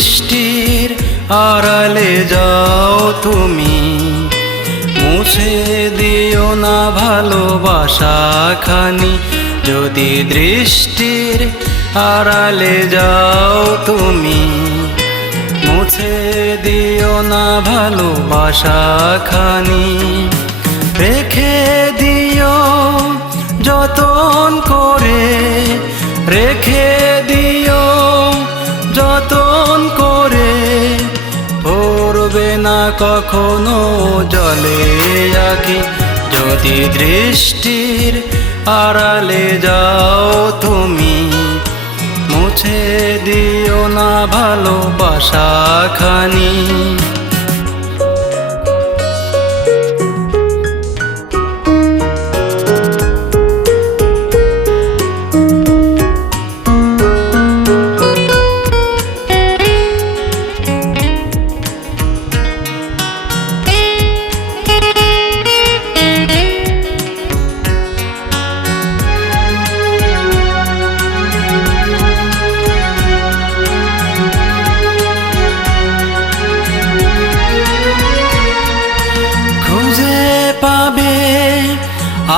সৃষ্টির আড়ালে যাও তুমি। মুছে দিও না ভালোবাসা খানি। যদি দৃষ্টির আড়ালে যাও তুমি, মুছে দিও না ভালোবাসা খানি। রেখে দিও যতন করে, রেখে না কখনো জলে আঁকি। যদি দৃষ্টির আড়ালে যাও তুমি মুছে দিও না ভালোবাসা খানি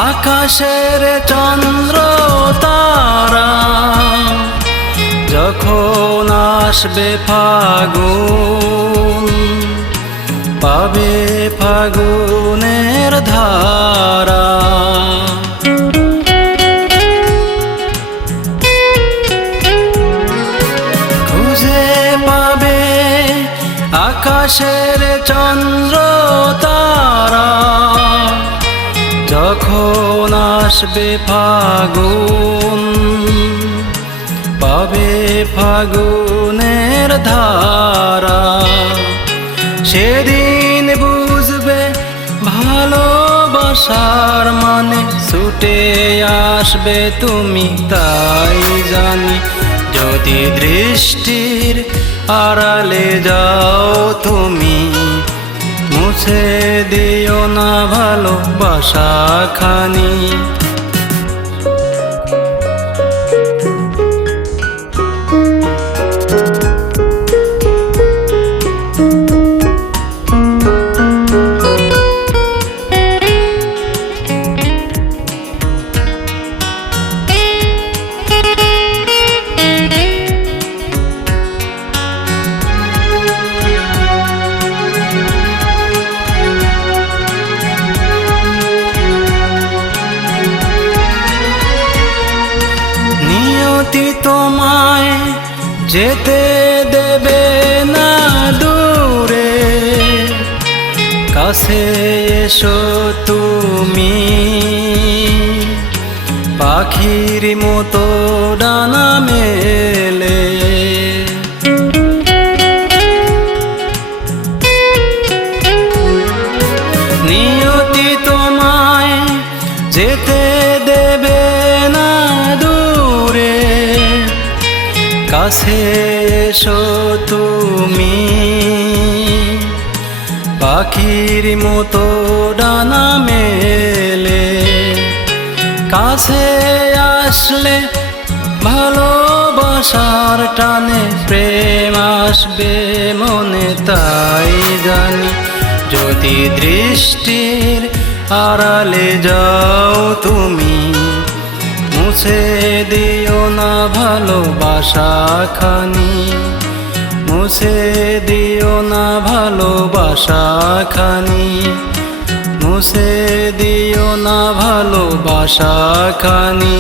আকাশের চন্দ্র তারা যখন আসবে ফাগুন পাবে ফাগুনের ধারা। খুঁজে পাবে আকাশের চন্দ্র যখন আসবে ফাগুন? পাবে ফাগুনের ধারা। সেদিন বুঝবে ভালোবাসার মানে ছুটে আসবে তুমি, তাই জানি যদি দৃষ্টির আড়ালে যাও তুমি। মুছে দিও না ভালোবাসা খানি। যেতে দেবে না দূরে। কাছে এসো তুমি। পাখির মতো ডানা মেলে। নিয়তি তোমায় যেতে কাছে এসো তুমি। পাখির মতো ডানা মেলে। কাছে আসলে ভালোবাসার টানে প্রেম আসবে মনে, তাই জানি যদি দৃষ্টির আড়ালে যাও তুমি। মুছে দিও না ভালোবাসা খানি মুছে দিও না ভালোবাসা খানি মুছে দিও না ভালোবাসা খানি